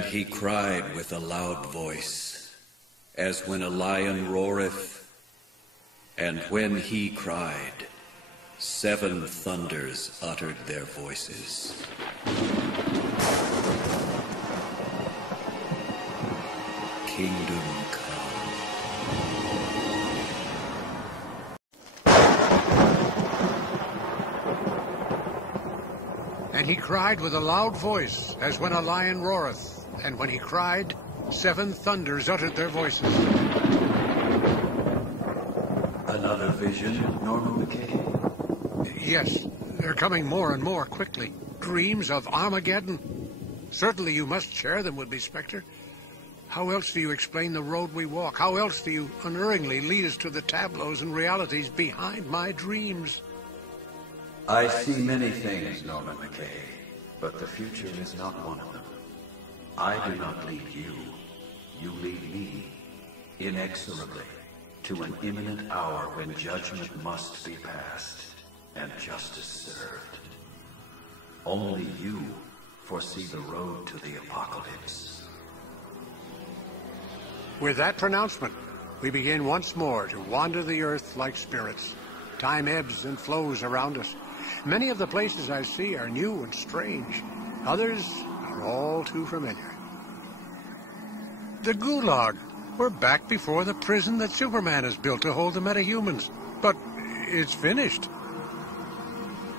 And he cried with a loud voice, as when a lion roareth. And when he cried, 7 thunders uttered their voices. Kingdom come. And he cried with a loud voice, as when a lion roareth. And when he cried, 7 thunders uttered their voices. Another vision, Norman McKay? Yes, they're coming more and more quickly. Dreams of Armageddon. Certainly you must share them with me, Spectre. How else do you explain the road we walk? How else do you unerringly lead us to the tableaus and realities behind my dreams? I see many things, Norman McKay, but the future is not one of them. I do not lead you. You lead me, inexorably, to an imminent hour when judgment must be passed and justice served. Only you foresee the road to the apocalypse. With that pronouncement, we begin once more to wander the earth like spirits. Time ebbs and flows around us. Many of the places I see are new and strange. Others are all too familiar. The Gulag. We're back before the prison that Superman has built to hold the metahumans. But it's finished.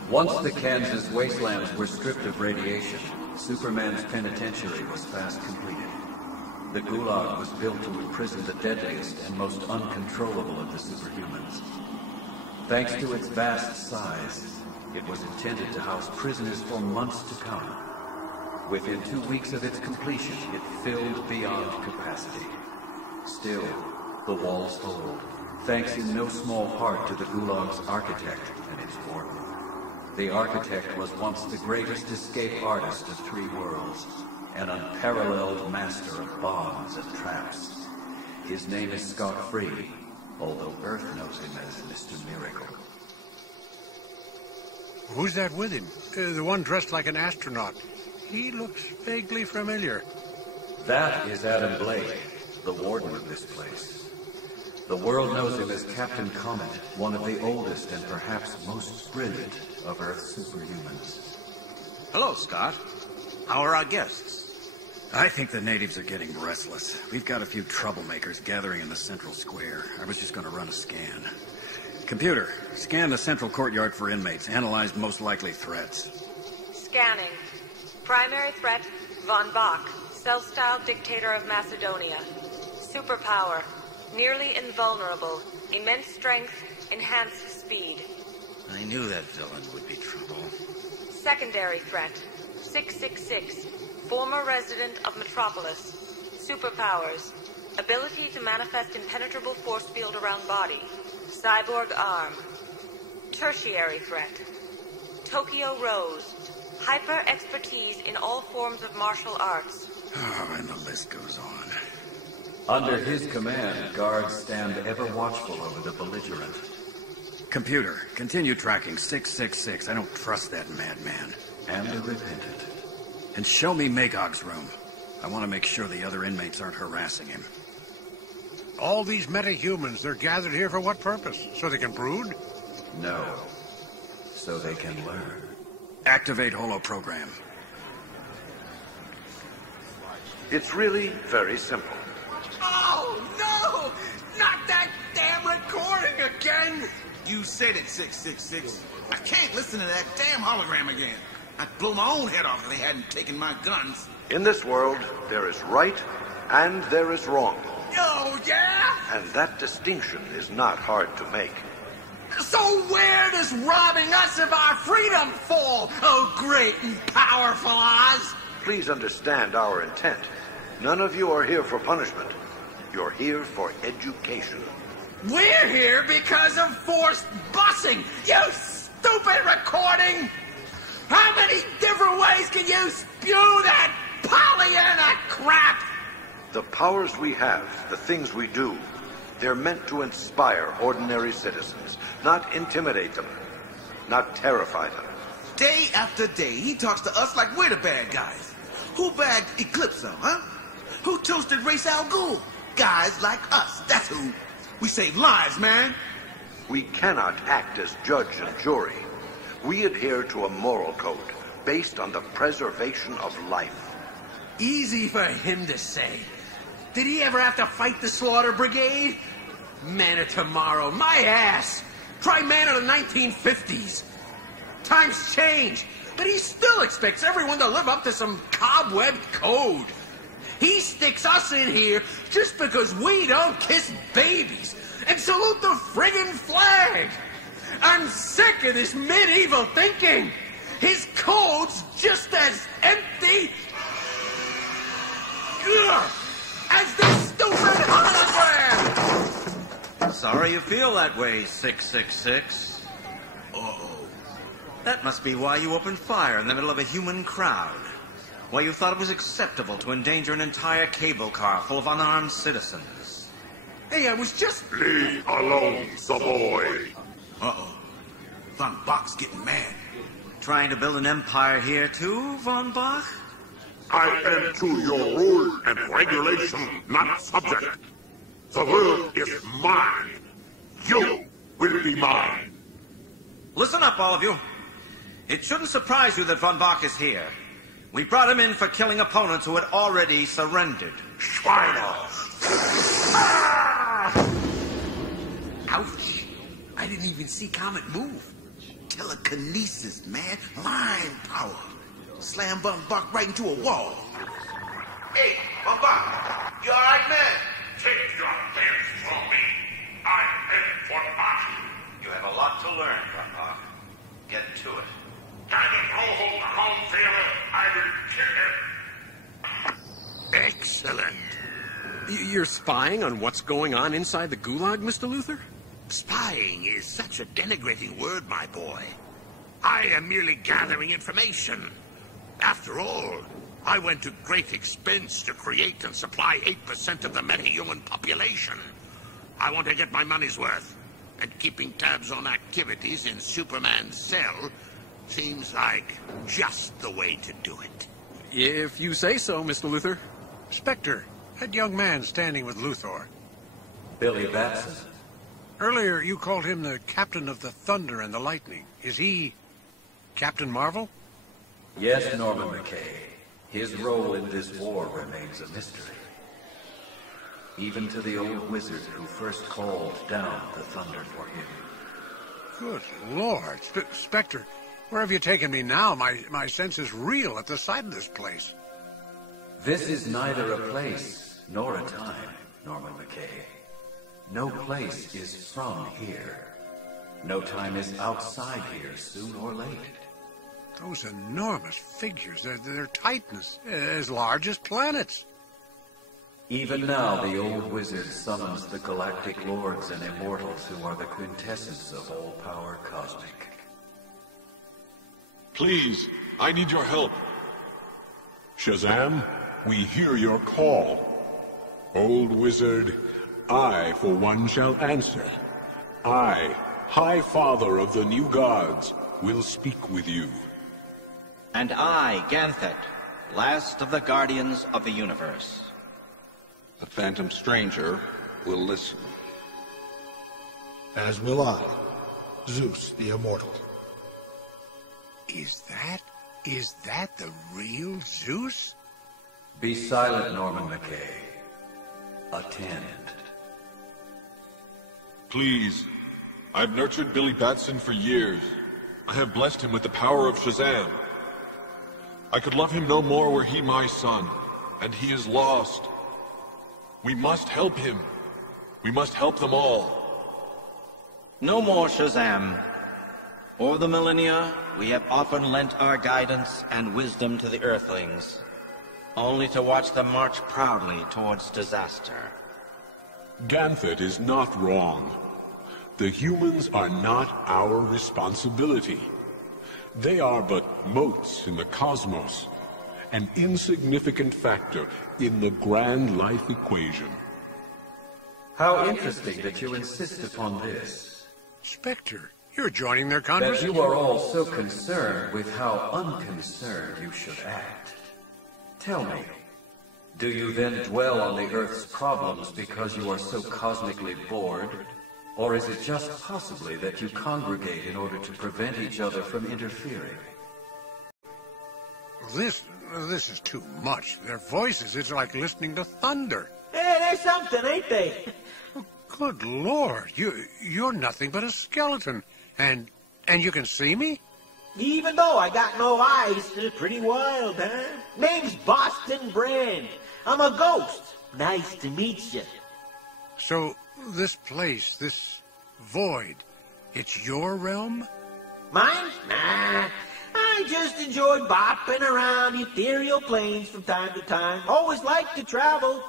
Once the Kansas wastelands were stripped of radiation, Superman's penitentiary was fast completed. The Gulag was built to imprison the deadliest and most uncontrollable of the superhumans. Thanks to its vast size, it was intended to house prisoners for months to come. Within 2 weeks of its completion, it filled beyond capacity. Still, the walls hold, thanks in no small part to the Gulag's architect and its warden. The architect was once the greatest escape artist of 3 worlds, an unparalleled master of bombs and traps. His name is Scot-Free, although Earth knows him as Mr. Miracle. Who's that with him? The one dressed like an astronaut. He looks vaguely familiar. That is Adam Blake, the warden of this place. The world knows him as Captain Comet, one of the oldest and perhaps most brilliant of Earth's superhumans. Hello, Scott. How are our guests? I think the natives are getting restless. We've got a few troublemakers gathering in the central square. I was just going to run a scan. Computer, scan the central courtyard for inmates. Analyze most likely threats. Scanning. Primary threat, Von Bach, self-styled dictator of Macedonia. Superpower, nearly invulnerable, immense strength, enhanced speed. I knew that villain would be trouble. Secondary threat, 666, former resident of Metropolis. Superpowers, ability to manifest impenetrable force field around body. Cyborg arm. Tertiary threat, Tokyo Rose, hyper expertise in all forms of martial arts. Oh, and the list goes on. Under his command, guards stand ever watchful over the belligerent. Computer, continue tracking 666. I don't trust that madman. And the repentant. And show me Magog's room. I want to make sure the other inmates aren't harassing him. All these metahumans, they're gathered here for what purpose? So they can brood? No. So they can learn. Activate holoprogram. It's really very simple. Oh, no! Not that damn recording again! You said it, 666. I can't listen to that damn hologram again. I'd blow my own head off if they hadn't taken my guns. In this world, there is right and there is wrong. Oh, yeah? And that distinction is not hard to make. So where does robbing us of our freedom fall, oh great and powerful Oz? Please understand our intent. None of you are here for punishment. You're here for education. We're here because of forced busing, you stupid recording! How many different ways can you spew that Pollyanna crap? The powers we have, the things we do, they're meant to inspire ordinary citizens, not intimidate them, not terrify them. Day after day, he talks to us like we're the bad guys. Who bagged Eclipso, huh? Who toasted Ra's al Ghul? Guys like us, that's who. We save lives, man. We cannot act as judge and jury. We adhere to a moral code based on the preservation of life. Easy for him to say. Did he ever have to fight the Slaughter Brigade? Man of tomorrow, my ass! Try man of the 1950s. Times change, but he still expects everyone to live up to some cobwebbed code. He sticks us in here just because we don't kiss babies and salute the friggin' flag. I'm sick of this medieval thinking. His code's just as empty as this stupid hologram. Sorry you feel that way, 666. Uh-oh. That must be why you opened fire in the middle of a human crowd. Why you thought it was acceptable to endanger an entire cable car full of unarmed citizens. Hey, I was just... Leave alone the boy. Uh-oh. Von Bach's getting mad. Trying to build an empire here too, Von Bach? I am to your rule and regulation not subject. The world is mine. You will be mine. Listen up, all of you. It shouldn't surprise you that Von Bach is here. We brought him in for killing opponents who had already surrendered. Schweiner! Ouch. I didn't even see Comet move. Telekinesis, man. Mind power. Slam Von Bach right into a wall. Hey, Von Bach. You all right, man? Take your hands from me. I am for Bach. You have a lot to learn, Von Bach. Get to it. I will kill him. Excellent. You're spying on what's going on inside the Gulag, Mr. Luther? Spying is such a denigrating word, my boy. I am merely gathering information. After all, I went to great expense to create and supply 8% of the metahuman population. I want to get my money's worth, and keeping tabs on activities in Superman's cell seems like just the way to do it. If you say so, Mr. Luther. Spectre, that young man standing with Luthor. Billy Batson. Earlier, you called him the Captain of the Thunder and the Lightning. Is he Captain Marvel? Yes, Norman McKay. His role in this war remains a mystery. Even to the old wizard who first called down the thunder for him. Good Lord. Spectre, where have you taken me now? My senses reel at the sight of this place. This is neither a place nor a time, Norman McKay. No place is from here. No time is outside here, soon or late. Those enormous figures, they're titans, as large as planets. Even now, the old wizard summons the galactic lords and immortals who are the quintessence of all power cosmic. Please, I need your help. Shazam, we hear your call. Old wizard, I, for one, shall answer. I, High Father of the New Gods, will speak with you. And I, Ganthet, last of the Guardians of the Universe. The Phantom Stranger will listen. As will I, Zeus the Immortal. Is that the real Zeus? Be silent, Norman McKay. Attend. Please, I've nurtured Billy Batson for years. I have blessed him with the power of Shazam. I could love him no more were he my son, and he is lost. We must help him. We must help them all. No more Shazam. Over the millennia, we have often lent our guidance and wisdom to the Earthlings, only to watch them march proudly towards disaster. Ganthet is not wrong. The humans are not our responsibility. They are but motes in the cosmos, an insignificant factor in the grand life equation. How interesting that you insist upon this. Spectre, you're joining their That conversation. you are all so concerned with how unconcerned you should act. Tell me, do you then dwell on the Earth's problems because you are so cosmically bored? Or is it just possibly that you congregate in order to prevent each other from interfering? This is too much. Their voices, it's like listening to thunder. Hey, they're something, ain't they? Good Lord, you're nothing but a skeleton. And you can see me? Even though I got no eyes, pretty wild, huh? Name's Boston Brand. I'm a ghost. Nice to meet you. So, this place, this void, it's your realm? Mine? Nah. I just enjoyed bopping around ethereal planes from time to time. Always liked to travel.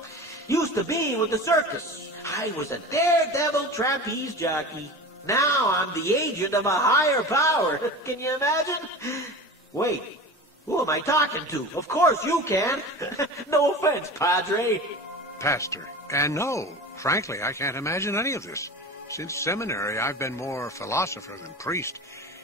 Used to be with the circus. I was a daredevil trapeze jockey. Now I'm the agent of a higher power. Can you imagine? Wait, who am I talking to? Of course you can. No offense, Padre. Pastor. And no, frankly, I can't imagine any of this. Since seminary, I've been more philosopher than priest.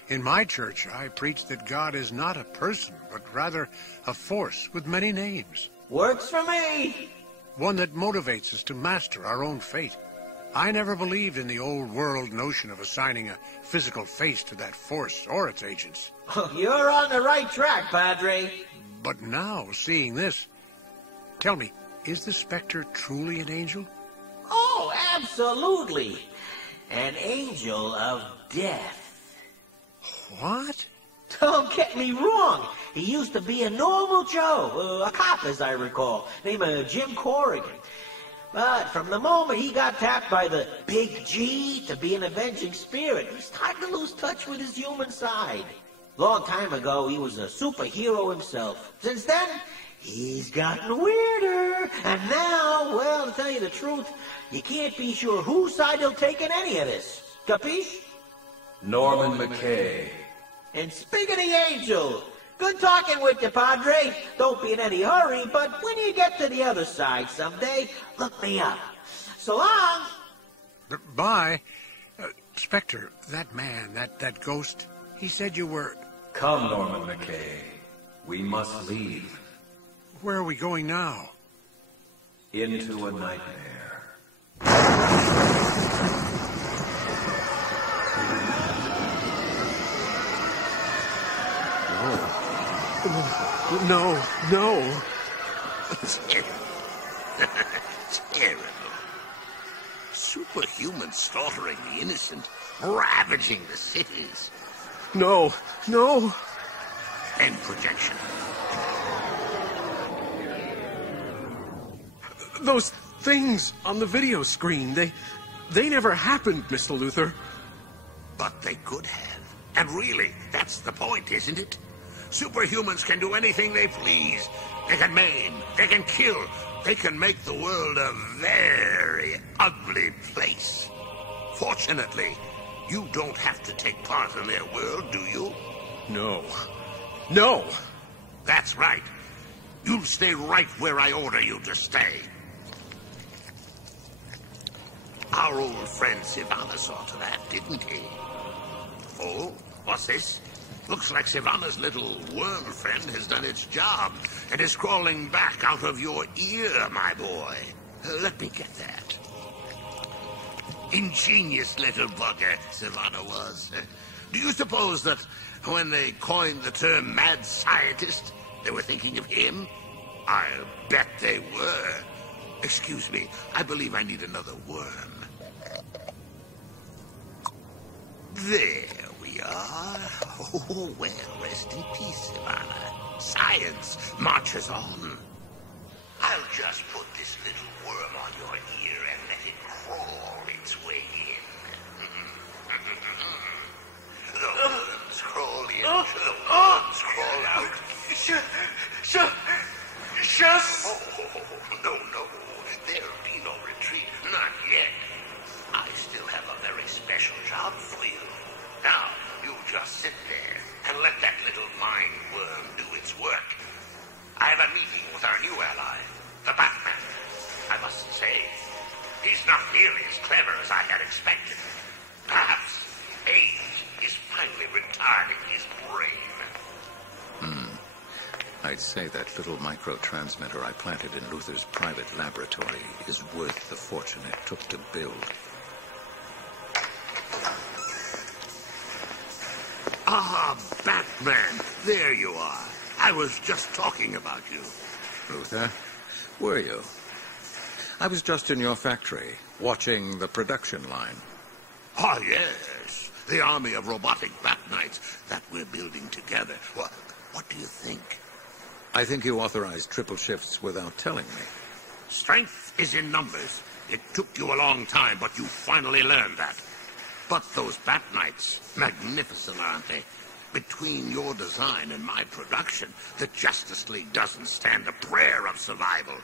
In my church, I preach that God is not a person, but rather a force with many names. Works for me. One that motivates us to master our own fate. I never believed in the old world notion of assigning a physical face to that force or its agents. You're on the right track, Padre. But now, seeing this, tell me, is the Spectre truly an angel? Oh, absolutely. An angel of death. What? Don't get me wrong. He used to be a normal Joe, a cop as I recall, named Jim Corrigan. But from the moment he got tapped by the Big G to be an avenging spirit, he started to lose touch with his human side. Long time ago, he was a superhero himself. Since then, he's gotten weirder. And now, well, to tell you the truth, you can't be sure whose side he'll take in any of this. Capiche? Norman McKay. And speak of the angel, good talking with you, Padre. Don't be in any hurry, but when you get to the other side someday, look me up. So long. Bye. Spectre, that man, that ghost, he said you were... Come, Norman McKay. We must leave. Where are we going now? Into a nightmare. No. Terrible. Superhuman slaughtering the innocent, ravaging the cities. No. And projection. Those things on the video screen, they never happened, Mr. Luther. But they could have. And really, that's the point, isn't it? Superhumans can do anything they please. They can maim, they can kill, they can make the world a very ugly place. Fortunately, you don't have to take part in their world, do you? No. That's right. You'll stay right where I order you to stay. Our old friend Sivana saw to that, didn't he? Oh, what's this? Looks like Sivana's little worm friend has done its job and is crawling back out of your ear, my boy. Let me get that. Ingenious little bugger, Sivana was. Do you suppose that when they coined the term mad scientist, they were thinking of him? I'll bet they were. Excuse me, I believe I need another worm. There we are. Oh, well, rest in peace, Sivana. Science marches on. I'll just put this little worm on your ear and let it crawl its way in. The worms crawl in, the worms crawl out. Oh, no. There'll be no retreat. Not yet. I still have a very special job for you. Now, you just sit there and let that little mind worm do its work. I have a meeting with our new ally, the Batman. I must say, he's not nearly as clever as I had expected. Perhaps age is finally retarding his brain. I'd say that little microtransmitter I planted in Luther's private laboratory is worth the fortune it took to build. Ah, Batman, there you are. I was just talking about you. Luther, were you? I was just in your factory, watching the production line. Ah, yes. The army of robotic Bat Knights that we're building together. What do you think? I think you authorized triple shifts without telling me. Strength is in numbers. It took you a long time, but you finally learned that. But those Bat Knights, magnificent, aren't they? Between your design and my production, the Justice League doesn't stand a prayer of survival.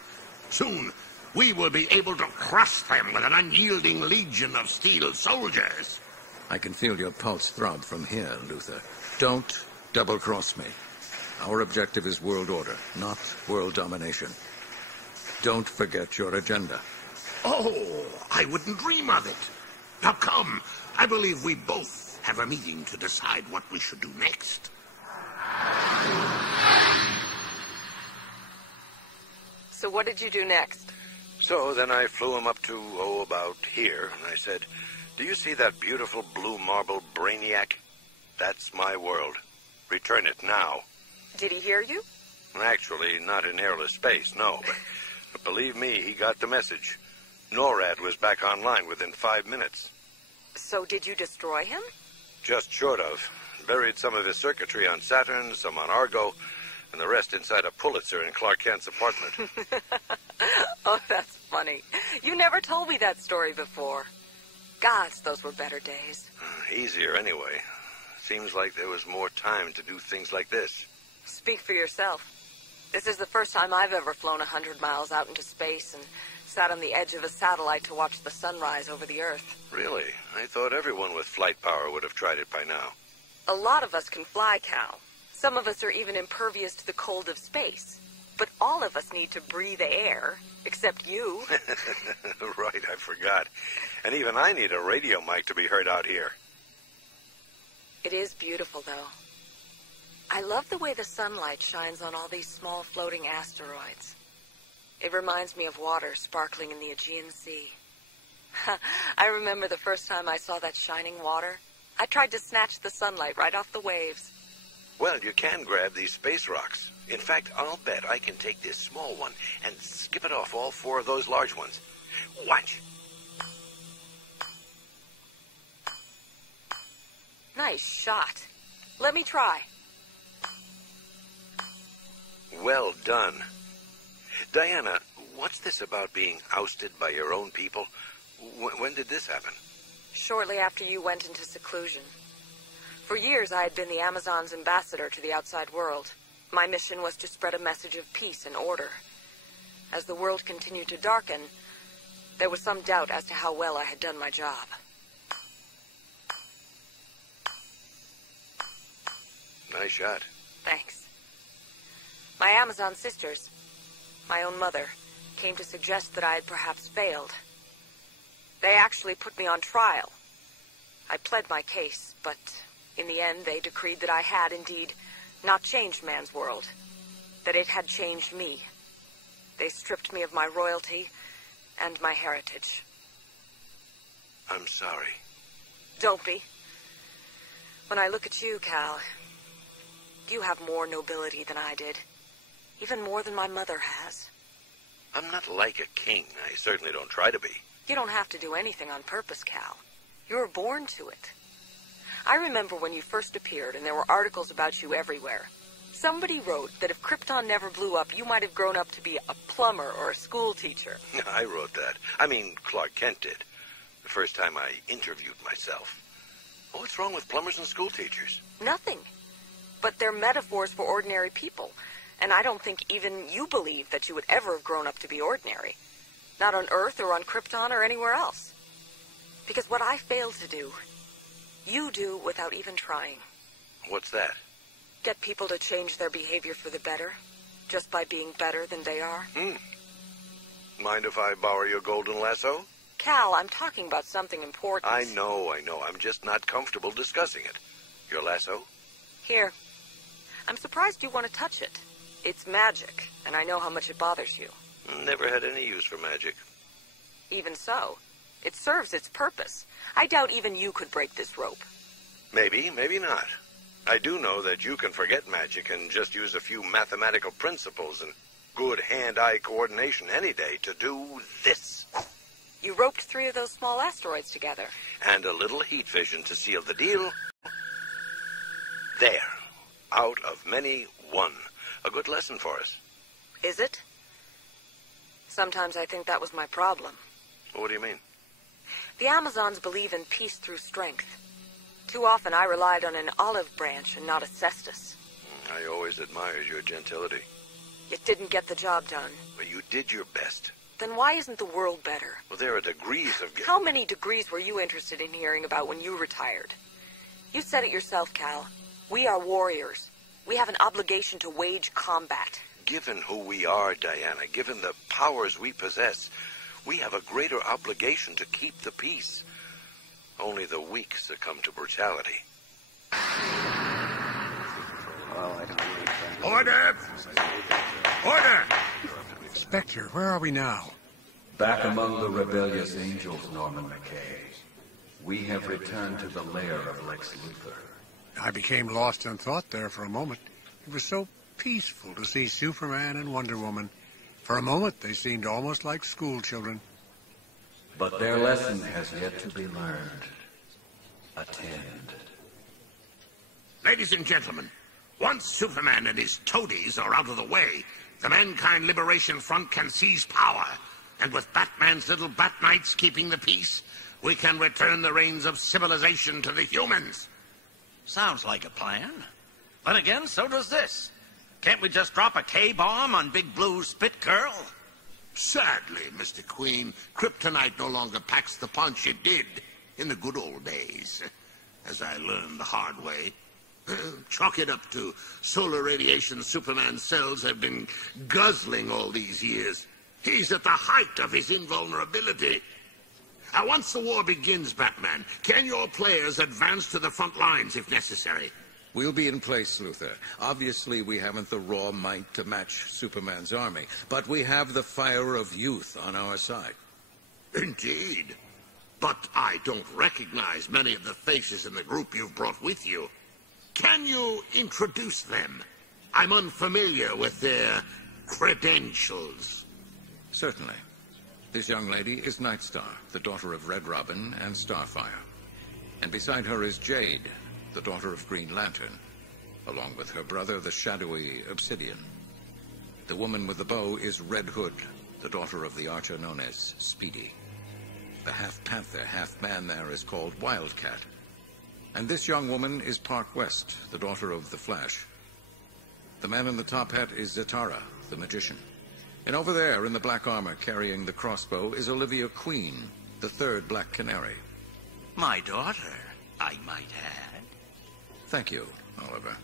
Soon, we will be able to crush them with an unyielding legion of steel soldiers. I can feel your pulse throb from here, Luther. Don't double-cross me. Our objective is world order, not world domination. Don't forget your agenda. Oh, I wouldn't dream of it. Now come, I believe we both have a meeting to decide what we should do next. So what did you do next? So then I flew him up to, about here, and I said, "Do you see that beautiful blue marble Brainiac? That's my world. Return it now." Did he hear you? Actually, not in airless space, no, but believe me, he got the message. NORAD was back online within 5 minutes. So did you destroy him? Just short of. Buried some of his circuitry on Saturn, some on Argo, and the rest inside a Pulitzer in Clark Kent's apartment. Oh, that's funny. You never told me that story before. Gods, those were better days. Easier anyway. Seems like there was more time to do things like this. Speak for yourself. This is the first time I've ever flown 100 miles out into space and sat on the edge of a satellite to watch the sunrise over the Earth. Really? I thought everyone with flight power would have tried it by now. A lot of us can fly, Cal. Some of us are even impervious to the cold of space. But all of us need to breathe air, except you. Right, I forgot. And even I need a radio mic to be heard out here. It is beautiful, though. I love the way the sunlight shines on all these small floating asteroids. It reminds me of water sparkling in the Aegean Sea. I remember the first time I saw that shining water. I tried to snatch the sunlight right off the waves. Well, you can grab these space rocks. In fact, I'll bet I can take this small one and skip it off all 4 of those large ones. Watch. Nice shot. Let me try. Well done. Diana, what's this about being ousted by your own people? When did this happen? Shortly after you went into seclusion. For years, I had been the Amazon's ambassador to the outside world. My mission was to spread a message of peace and order. As the world continued to darken, there was some doubt as to how well I had done my job. Nice shot. Thanks. My Amazon sisters, my own mother, came to suggest that I had perhaps failed. They actually put me on trial. I pled my case, but in the end they decreed that I had indeed not changed man's world, that it had changed me. They stripped me of my royalty and my heritage. I'm sorry. Don't be. When I look at you, Cal, you have more nobility than I did. Even more than my mother has. I'm not like a king. I certainly don't try to be. You don't have to do anything on purpose, Cal. You were born to it. I remember when you first appeared and there were articles about you everywhere. Somebody wrote that if Krypton never blew up, you might have grown up to be a plumber or a school teacher. I wrote that. I mean, Clark Kent did. The first time I interviewed myself. What's wrong with plumbers and school teachers? Nothing. But they're metaphors for ordinary people. And I don't think even you believe that you would ever have grown up to be ordinary. Not on Earth or on Krypton or anywhere else. Because what I failed to do, you do without even trying. What's that? Get people to change their behavior for the better, just by being better than they are. Mind if I borrow your golden lasso? Cal, I'm talking about something important. I know. I'm just not comfortable discussing it. Your lasso? Here. I'm surprised you want to touch it. It's magic, and I know how much it bothers you. Never had any use for magic. Even so, it serves its purpose. I doubt even you could break this rope. Maybe, maybe not. I do know that you can forget magic and just use a few mathematical principles and good hand-eye coordination any day to do this. You roped 3 of those small asteroids together. And a little heat vision to seal the deal. There. Out of many, one. A good lesson for us. Is it? Sometimes I think that was my problem. What do you mean? The Amazons believe in peace through strength. Too often I relied on an olive branch and not a cestus. I always admired your gentility. It didn't get the job done. But you did your best. Then why isn't the world better? Well, there are degrees of... How many degrees were you interested in hearing about when you retired? You said it yourself, Cal. We are warriors. We have an obligation to wage combat. Given who we are, Diana, given the powers we possess, we have a greater obligation to keep the peace. Only the weak succumb to brutality. Order! Order! Spectre, where are we now? Back among the rebellious angels, Norman McKay. We have returned to the lair of Lex Luthor. I became lost in thought there for a moment. It was so peaceful to see Superman and Wonder Woman. For a moment, they seemed almost like school children. But their lesson has yet to be learned. Attend. Ladies and gentlemen, once Superman and his toadies are out of the way, the Mankind Liberation Front can seize power. And with Batman's little Bat Knights keeping the peace, we can return the reins of civilization to the humans. Sounds like a plan. Then again, so does this. Can't we just drop a K-bomb on Big Blue's Spit Girl? Sadly, Mr. Queen, kryptonite no longer packs the punch it did in the good old days. As I learned the hard way. Chalk it up to solar radiation Superman's cells have been guzzling all these years. He's at the height of his invulnerability. Once the war begins, Batman, can your players advance to the front lines if necessary? We'll be in place, Luthor. Obviously, we haven't the raw might to match Superman's army, but we have the fire of youth on our side. Indeed. But I don't recognize many of the faces in the group you've brought with you. Can you introduce them? I'm unfamiliar with their credentials. Certainly. This young lady is Nightstar, the daughter of Red Robin and Starfire. And beside her is Jade, the daughter of Green Lantern, along with her brother, the shadowy Obsidian. The woman with the bow is Red Hood, the daughter of the archer known as Speedy. The half-panther, half-man there is called Wildcat. And this young woman is Park West, the daughter of the Flash. The man in the top hat is Zatara, the magician. And over there in the black armor carrying the crossbow is Olivia Queen, the third Black Canary. My daughter, I might add. Thank you, Oliver.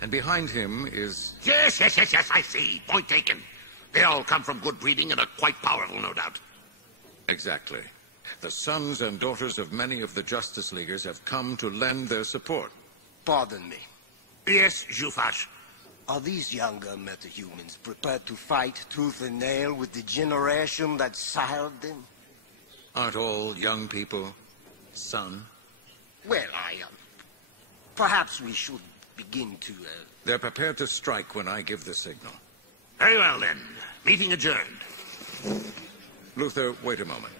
And behind him is... Yes, I see. Point taken. They all come from good breeding and are quite powerful, no doubt. Exactly. The sons and daughters of many of the Justice Leaguers have come to lend their support. Pardon me. Yes, Jufash. Are these younger metahumans prepared to fight tooth and nail with the generation that sired them? Aren't all young people, son? Well, perhaps we should begin to... They're prepared to strike when I give the signal. Very well, then. Meeting adjourned. Luthor, wait a moment.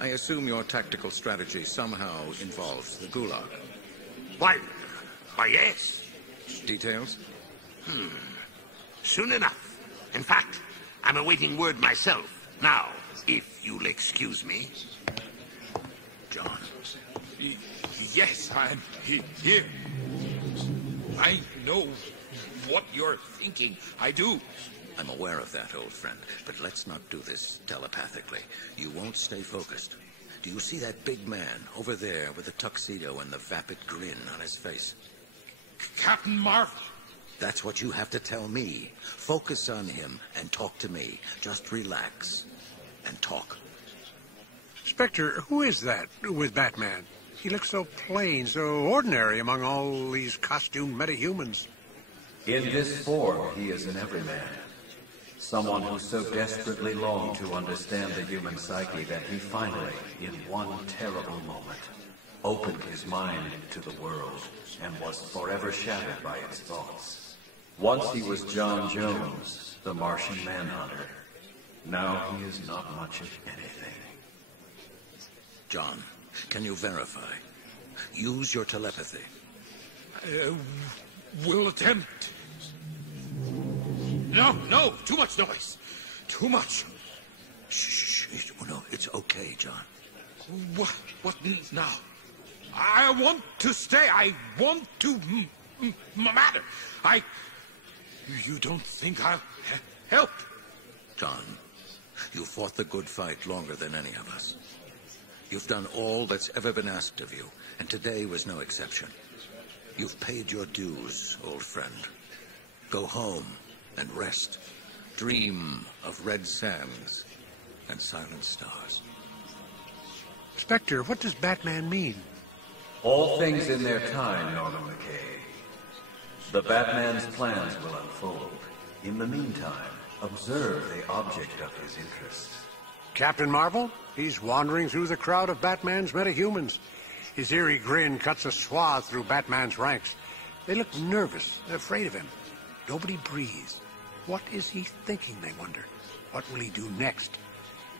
I assume your tactical strategy somehow involves the Gulag. Why, yes. Details? Soon enough. In fact, I'm awaiting word myself. Now, if you'll excuse me. John. Yes, I'm here. I know what you're thinking. I do. I'm aware of that, old friend. But let's not do this telepathically. You won't stay focused. Do you see that big man over there with the tuxedo and the vapid grin on his face? Captain Marvel. That's what you have to tell me. Focus on him and talk to me. Just relax and talk. Spectre, who is that with Batman? He looks so plain, so ordinary among all these costumed metahumans. In this form, he is an everyman. Someone who so desperately longed to understand the human psyche that he finally, in one terrible moment, opened his mind to the world and was forever shattered by its thoughts. Once he was John Jones, the Martian manhunter. Now he is not much of anything. John, can you verify? Use your telepathy. We'll attempt. No, too much noise. Too much. Shh. No, it's okay, John. What now? I want to stay. I want to matter. You don't think I'll help? John, you fought the good fight longer than any of us. You've done all that's ever been asked of you, and today was no exception. You've paid your dues, old friend. Go home and rest. Dream of red sands and silent stars. Spectre, what does Batman mean? All things in their time, Norman McKay. The Batman's plans will unfold. In the meantime, observe the object of his interest. Captain Marvel? He's wandering through the crowd of Batman's metahumans. His eerie grin cuts a swath through Batman's ranks. They look nervous, afraid of him. Nobody breathes. What is he thinking, they wonder? What will he do next?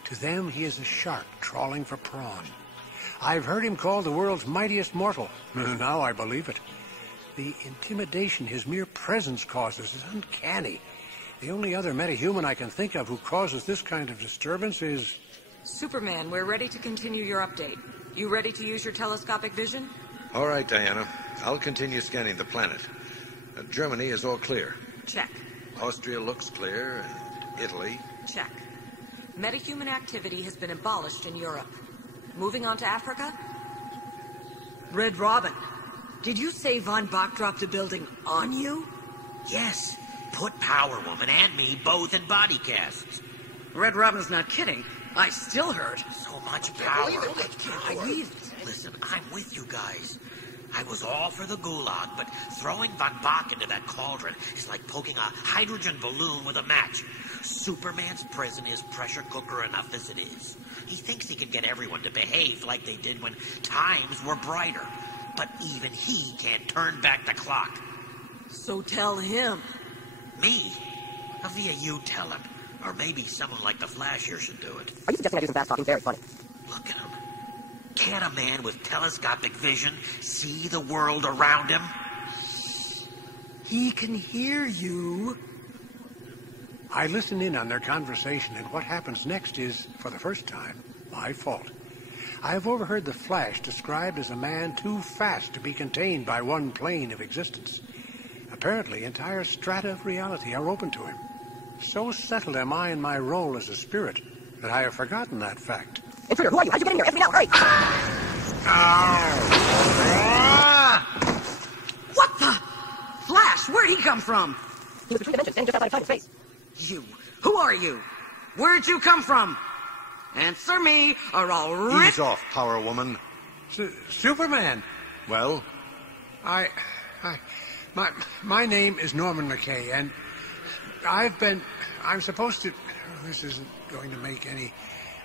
To them, he is a shark trawling for prawn. I've heard him called the world's mightiest mortal. Now I believe it. The intimidation his mere presence causes is uncanny. The only other metahuman I can think of who causes this kind of disturbance is... Superman, we're ready to continue your update. You ready to use your telescopic vision? All right, Diana. I'll continue scanning the planet. Germany is all clear. Check. Austria looks clear, and Italy. Check. Metahuman activity has been abolished in Europe. Moving on to Africa? Red Robin, did you say Von Bach dropped a building on you? Yes. Put Power Woman and me both in body casts. Red Robin's not kidding. I still heard. So much power. I can't believe it. Listen, I'm with you guys. I was all for the gulag, but throwing Von Bach into that cauldron is like poking a hydrogen balloon with a match. Superman's prison is pressure cooker enough as it is. He thinks he can get everyone to behave like they did when times were brighter. But even he can't turn back the clock. So tell him. Me? Via you tell him. Or maybe someone like the Flash here should do it. Are you suggesting I do some fast talking? Very funny. Look at him. Can't a man with telescopic vision see the world around him? He can hear you. I listen in on their conversation, and what happens next is, for the first time, my fault. I have overheard the Flash described as a man too fast to be contained by one plane of existence. Apparently, entire strata of reality are open to him. So settled am I in my role as a spirit that I have forgotten that fact. Intruder, who are you? How'd you get in here? Answer me now, hurry! What the? Flash, where'd he come from? He was between dimensions, standing just outside of time and space. You. Who are you? Where'd you come from? Answer me, or I'll rip... Ease off, Power Woman. Superman! Well? My name is Norman McKay, and I'm supposed to... This isn't going to make any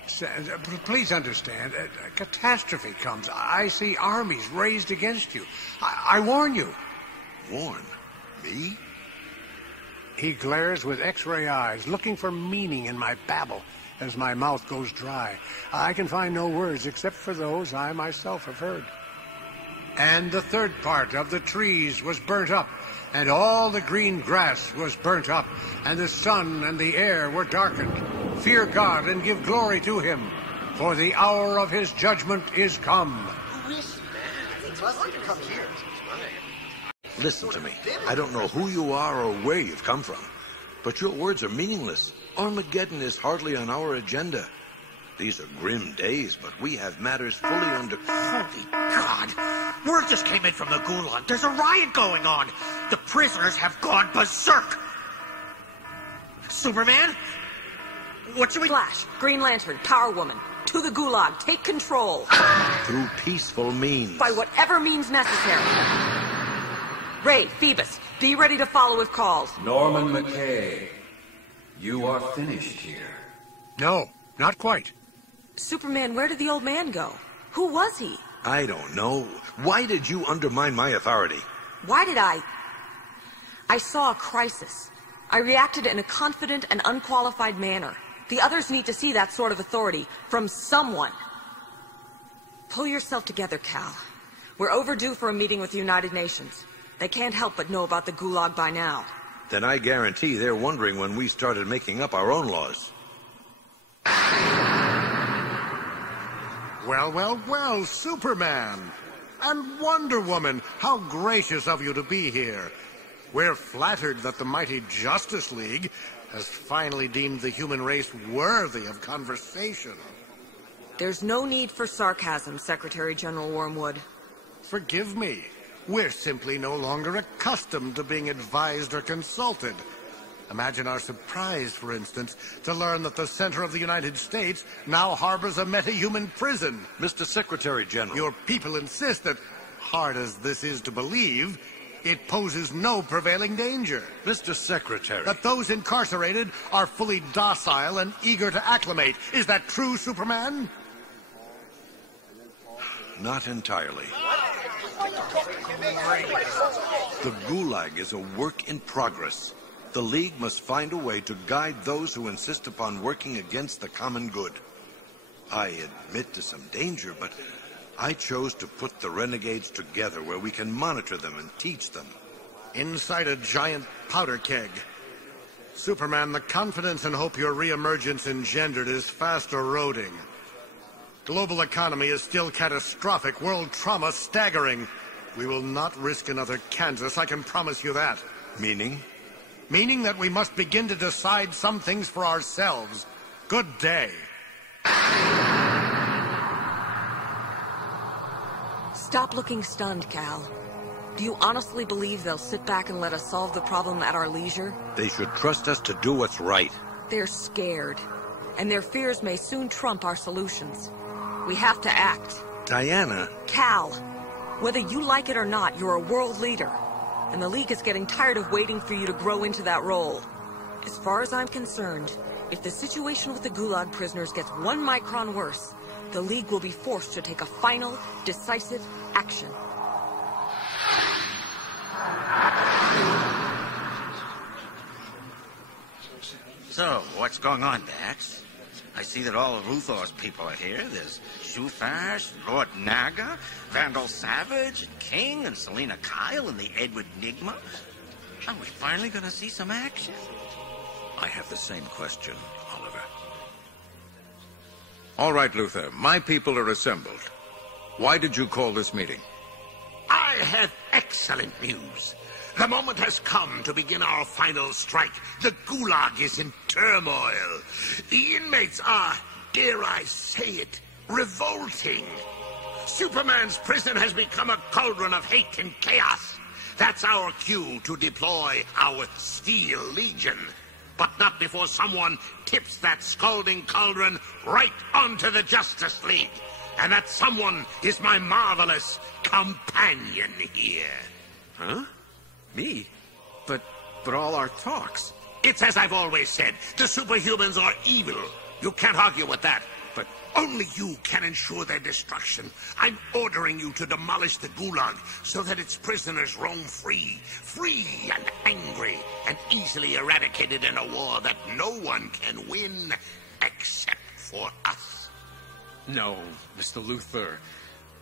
sense. Please understand, a catastrophe comes. I see armies raised against you. I warn you. Warn? Me? He glares with X-ray eyes, looking for meaning in my babble as my mouth goes dry. I can find no words except for those I myself have heard. And the third part of the trees was burnt up, and all the green grass was burnt up, and the sun and the air were darkened. Fear God and give glory to him, for the hour of his judgment is come. Who is he, man? He must have come here. Listen to me. I don't know who you are or where you've come from, but your words are meaningless. Armageddon is hardly on our agenda. These are grim days, but we have matters fully under... Holy God! Word just came in from the Gulag. There's a riot going on. The prisoners have gone berserk. Superman? What should we... Flash, Green Lantern, Power Woman, to the Gulag. Take control. Through peaceful means. By whatever means necessary. Ray, Phoebus, be ready to follow if called. Norman McKay, you are finished here. No, not quite. Superman, where did the old man go? Who was he? I don't know. Why did you undermine my authority? Why did I saw a crisis. I reacted in a confident and unqualified manner. The others need to see that sort of authority from someone. Pull yourself together, Cal. We're overdue for a meeting with the United Nations. They can't help but know about the Gulag by now. Then I guarantee they're wondering when we started making up our own laws. Well, well, well, Superman. And Wonder Woman, how gracious of you to be here. We're flattered that the mighty Justice League has finally deemed the human race worthy of conversation. There's no need for sarcasm, Secretary General Wormwood. Forgive me. We're simply no longer accustomed to being advised or consulted. Imagine our surprise, for instance, to learn that the center of the United States now harbors a metahuman prison. Mr. Secretary General. Your people insist that, hard as this is to believe, it poses no prevailing danger. Mr. Secretary. That those incarcerated are fully docile and eager to acclimate. Is that true, Superman? Not entirely. The Gulag is a work in progress. The League must find a way to guide those who insist upon working against the common good. I admit to some danger, but I chose to put the renegades together where we can monitor them and teach them. Inside a giant powder keg. Superman, the confidence and hope your reemergence engendered is fast eroding. Global economy is still catastrophic, world trauma staggering. We will not risk another Kansas, I can promise you that. Meaning? Meaning that we must begin to decide some things for ourselves. Good day. Stop looking stunned, Cal. Do you honestly believe they'll sit back and let us solve the problem at our leisure? They should trust us to do what's right. They're scared, and their fears may soon trump our solutions. We have to act. Diana. Cal, whether you like it or not, you're a world leader. And the League is getting tired of waiting for you to grow into that role. As far as I'm concerned, if the situation with the Gulag prisoners gets 1 micron worse, the League will be forced to take a final, decisive action. So, what's going on, Bax? I see that all of Luthor's people are here. There's Shuffash, Lord Naga, Vandal Savage, and King, and Selena Kyle, and the Edward Nigma. Are we finally going to see some action? I have the same question, Oliver. All right, Luthor. My people are assembled. Why did you call this meeting? I have excellent news. The moment has come to begin our final strike. The Gulag is in turmoil. The inmates are, dare I say it, revolting. Superman's prison has become a cauldron of hate and chaos. That's our cue to deploy our Steel Legion. But not before someone tips that scalding cauldron right onto the Justice League. And that someone is my marvelous companion here. Huh? Me? But all our talks... It's as I've always said. The superhumans are evil. You can't argue with that. But only you can ensure their destruction. I'm ordering you to demolish the Gulag so that its prisoners roam free. Free and angry and easily eradicated in a war that no one can win except for us. No, Mr. Luthor.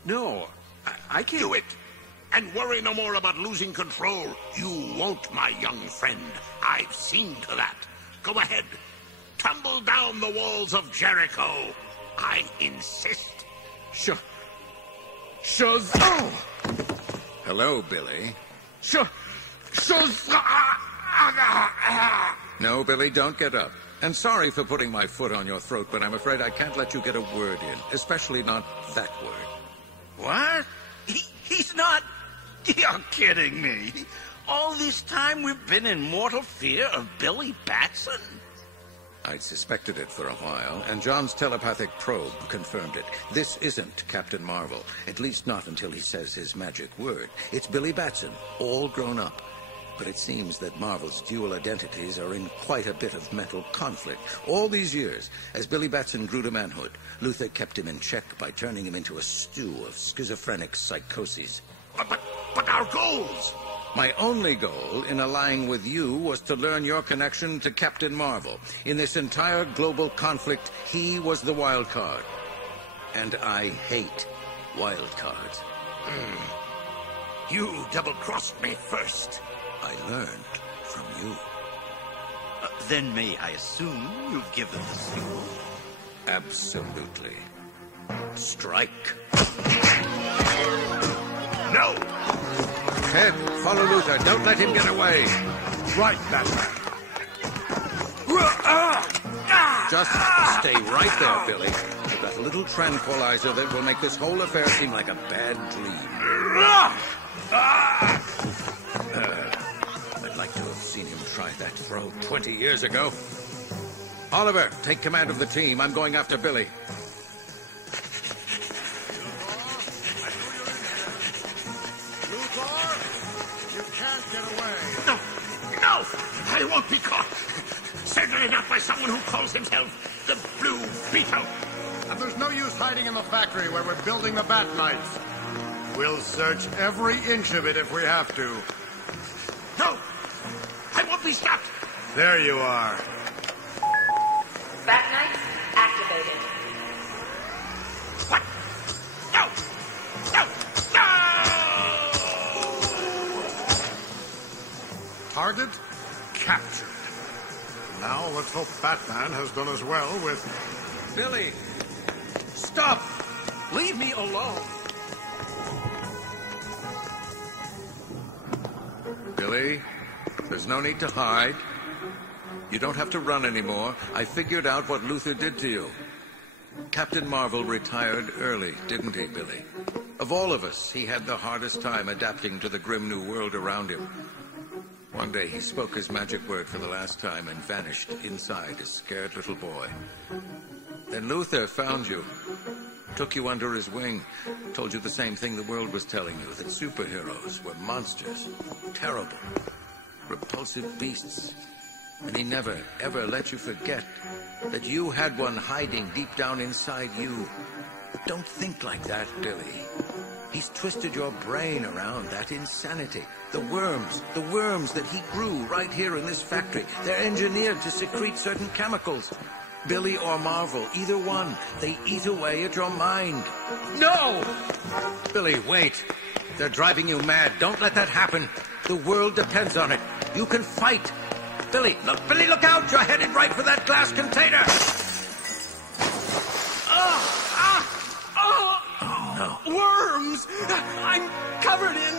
No, I can't... Do it! And worry no more about losing control. You won't, my young friend. I've seen to that. Go ahead. Tumble down the walls of Jericho. I insist. Hello, Billy. No, Billy, don't get up. And sorry for putting my foot on your throat, but I'm afraid I can't let you get a word in, especially not that word. What? He's not... You're kidding me. All this time we've been in mortal fear of Billy Batson? I'd suspected it for a while, and John's telepathic probe confirmed it. This isn't Captain Marvel, at least not until he says his magic word. It's Billy Batson, all grown up. But it seems that Marvel's dual identities are in quite a bit of mental conflict. All these years, as Billy Batson grew to manhood, Luther kept him in check by turning him into a stew of schizophrenic psychoses. But our goals! My only goal in allying with you was to learn your connection to Captain Marvel. In this entire global conflict, he was the wild card. And I hate wild cards. You double-crossed me first. I learned from you. Then may I assume you've given the signal? Absolutely. Strike. No! Ted, follow Luther. Don't let him get away. Right, Batman. Just stay right there, Billy. With that little tranquilizer that will make this whole affair seem like a bad dream. I'd like to have seen him try that throw 20 years ago. Oliver, take command of the team. I'm going after Billy. No! I won't be caught! Certainly not by someone who calls himself the Blue Beetle! And there's no use hiding in the factory where we're building the Bat Knights. We'll search every inch of it if we have to. No! I won't be stopped! There you are. Bat Knights activated. What? No! No! No! Target captured. Now let's hope Batman has done as well with... Billy! Stop! Leave me alone. Billy, there's no need to hide. You don't have to run anymore. I figured out what Luther did to you. Captain Marvel retired early, didn't he, Billy? Of all of us, he had the hardest time adapting to the grim new world around him. One day he spoke his magic word for the last time and vanished inside a scared little boy. Then Luther found you, took you under his wing, told you the same thing the world was telling you, that superheroes were monsters, terrible, repulsive beasts. And he never, ever let you forget that you had one hiding deep down inside you. Don't think like that, Billy. He's twisted your brain around that insanity. The worms that he grew right here in this factory, they're engineered to secrete certain chemicals. Billy or Marvel, either one, they eat away at your mind. No! Billy, wait. They're driving you mad. Don't let that happen. The world depends on it. You can fight. Billy, look out! You're headed right for that glass container! Oh, no. Worms! I'm covered in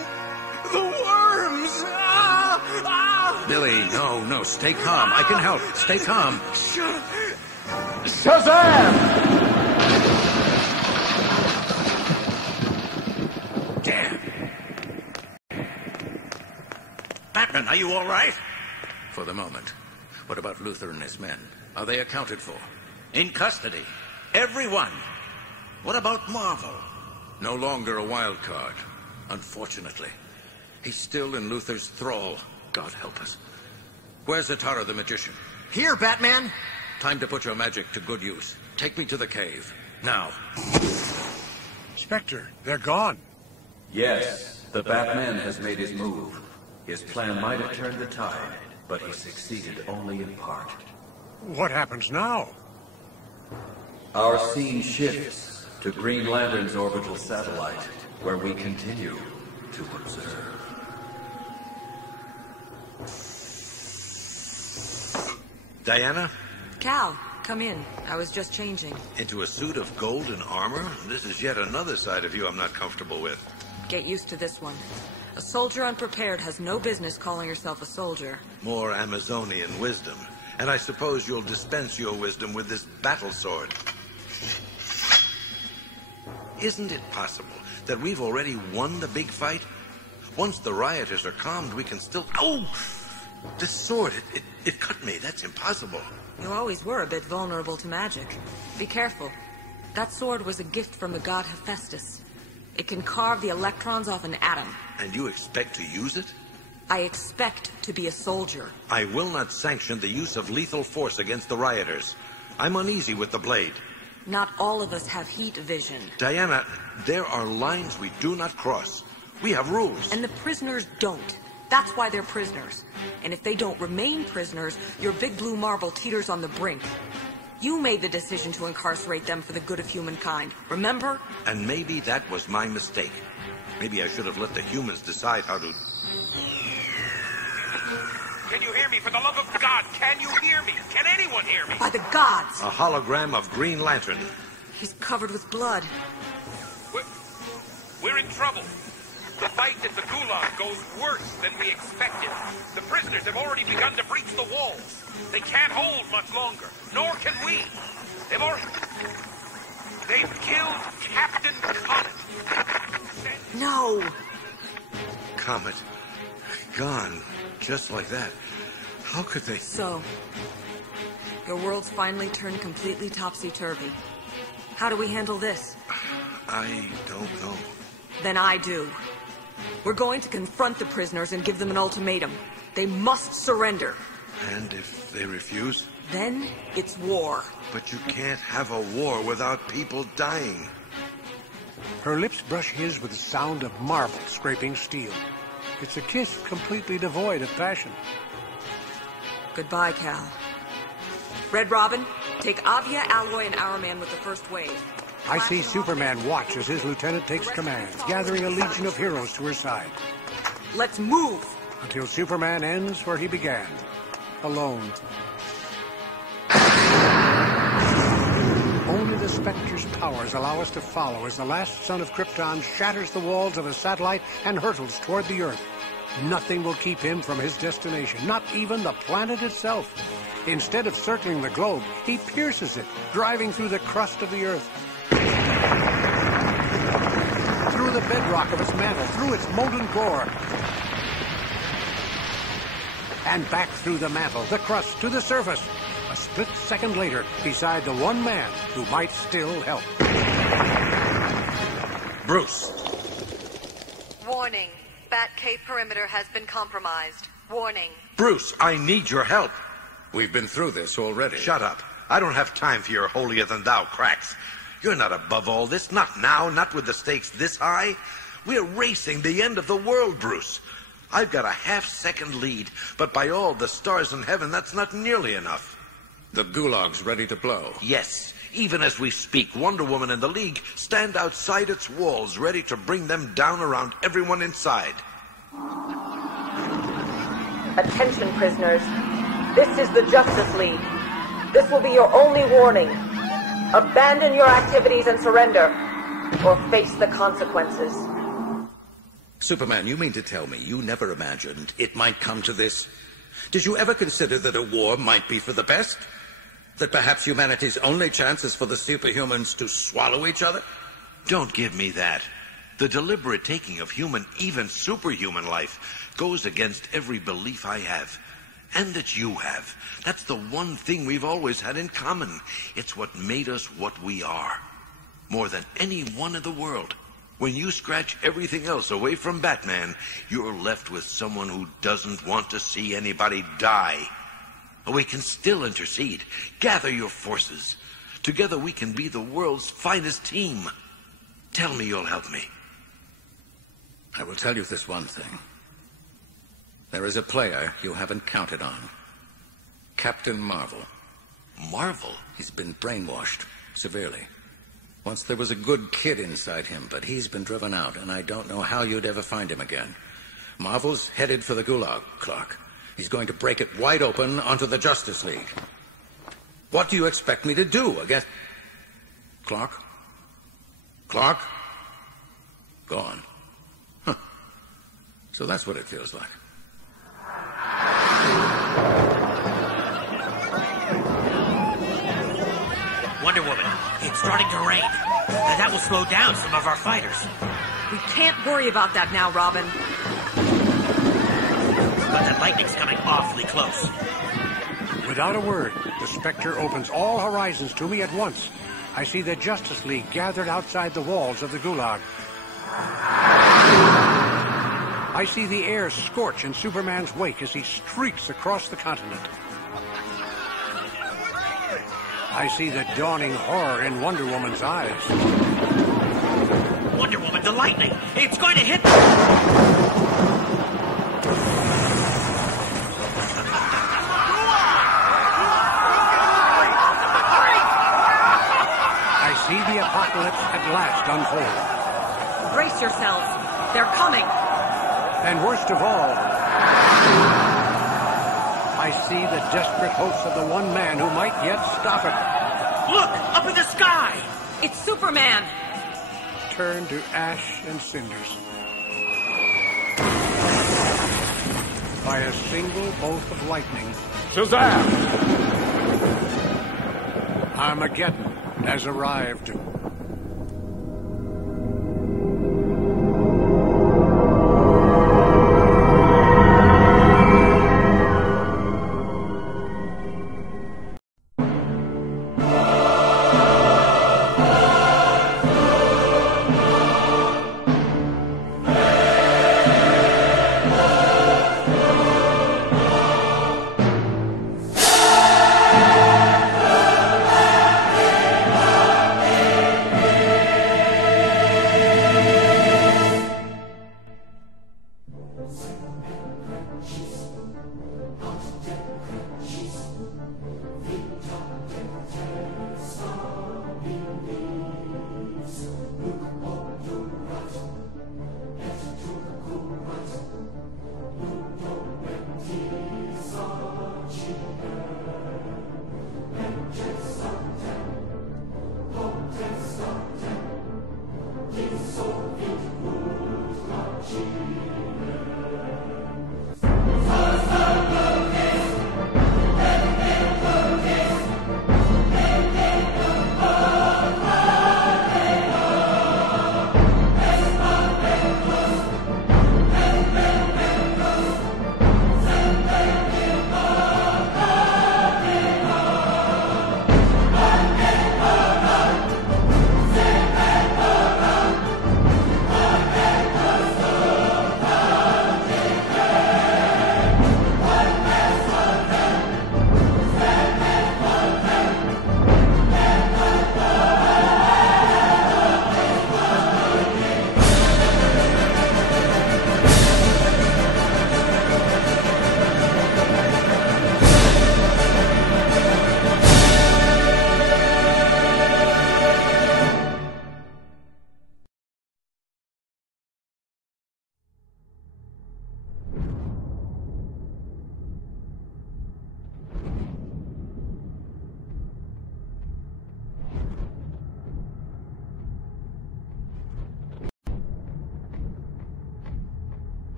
the worms! Billy, no, stay calm. I can help. Stay calm. Shazam! Damn. Batman, are you all right? For the moment. What about Luther and his men? Are they accounted for? In custody. Everyone. What about Marvel? No longer a wild card, unfortunately. He's still in Luther's thrall. God help us. Where's Zatara the magician? Here, Batman! Time to put your magic to good use. Take me to the cave. Now. Spectre, they're gone. Yes, the Batman has made his move. His plan might have turned the tide, but he succeeded only in part. What happens now? Our scene shifts to Green Lantern's orbital satellite, where we continue to observe. Diana? Cal, come in. I was just changing. Into a suit of gold and armor? This is yet another side of you I'm not comfortable with. Get used to this one. A soldier unprepared has no business calling herself a soldier. More Amazonian wisdom. And I suppose you'll dispense your wisdom with this battle sword. Isn't it possible that we've already won the big fight? Once the rioters are calmed, we can still... Oh! This sword, it cut me. That's impossible. You always were a bit vulnerable to magic. Be careful. That sword was a gift from the god Hephaestus. It can carve the electrons off an atom. And you expect to use it? I expect to be a soldier. I will not sanction the use of lethal force against the rioters. I'm uneasy with the blade. Not all of us have heat vision. Diana, there are lines we do not cross. We have rules. And the prisoners don't. That's why they're prisoners. And if they don't remain prisoners, your big blue marble teeters on the brink. You made the decision to incarcerate them for the good of humankind, remember? And maybe that was my mistake. Maybe I should have let the humans decide how to... Can you hear me? For the love of God, can you hear me? Can anyone hear me? By the gods! A hologram of Green Lantern. He's covered with blood. We're in trouble. The fight at the Gulag goes worse than we expected. The prisoners have already begun to breach the walls. They can't hold much longer, nor can we. They've killed Captain Comet. No! Comet. Gone. Just like that. How could they... So, your world's finally turned completely topsy-turvy. How do we handle this? I don't know. Then I do. We're going to confront the prisoners and give them an ultimatum. They must surrender. And if they refuse? Then it's war. But you can't have a war without people dying. Her lips brush his with the sound of marble scraping steel. It's a kiss completely devoid of passion. Goodbye, Cal. Red Robin, take Avia, Alloy, and Hourman with the first wave. I see Superman watch as his lieutenant takes command, gathering a legion of heroes to her side. Let's move! Until Superman ends where he began. Alone. Only the Spectre's powers allow us to follow as the last son of Krypton shatters the walls of a satellite and hurtles toward the Earth. Nothing will keep him from his destination, not even the planet itself. Instead of circling the globe, he pierces it, driving through the crust of the Earth. Through the bedrock of its mantle, through its molten core. And back through the mantle, the crust, to the surface. A split second later, beside the one man who might still help. Bruce. Warning. Batcave perimeter has been compromised. Warning. Bruce, I need your help. We've been through this already. Shut up. I don't have time for your holier-than-thou cracks. You're not above all this. Not now, not with the stakes this high. We're racing the end of the world, Bruce. I've got a half-second lead, but by all the stars in heaven, that's not nearly enough. The Gulag's ready to blow. Yes. Even as we speak, Wonder Woman and the League stand outside its walls, ready to bring them down around everyone inside. Attention, prisoners. This is the Justice League. This will be your only warning. Abandon your activities and surrender, or face the consequences. Superman, you mean to tell me you never imagined it might come to this? Did you ever consider that a war might be for the best? That perhaps humanity's only chance is for the superhumans to swallow each other? Don't give me that. The deliberate taking of human, even superhuman life goes against every belief I have. And that you have. That's the one thing we've always had in common. It's what made us what we are. More than anyone in the world. When you scratch everything else away from Batman, you're left with someone who doesn't want to see anybody die. We can still intercede. Gather your forces. Together we can be the world's finest team. Tell me you'll help me. I will tell you this one thing. There is a player you haven't counted on. Captain Marvel. Marvel? He's been brainwashed, severely. Once there was a good kid inside him, but he's been driven out, and I don't know how you'd ever find him again. Marvel's headed for the Gulag, Clark. He's going to break it wide open onto the Justice League. What do you expect me to do against... Clark? Clark? Gone. Huh. So that's what it feels like. Wonder Woman, it's starting to rain. That will slow down some of our fighters. We can't worry about that now, Robin. But that lightning's coming awfully close. Without a word, the specter opens all horizons to me at once. I see the Justice League gathered outside the walls of the Gulag. I see the air scorch in Superman's wake as he streaks across the continent. I see the dawning horror in Wonder Woman's eyes. Wonder Woman, the lightning! It's going to hit... I see the apocalypse at last unfold. Brace yourselves. They're coming. And worst of all, I see the desperate hopes of the one man who might yet stop it. Look! Up in the sky! It's Superman! Turn to ash and cinders. By a single bolt of lightning. Shazam! Armageddon has arrived.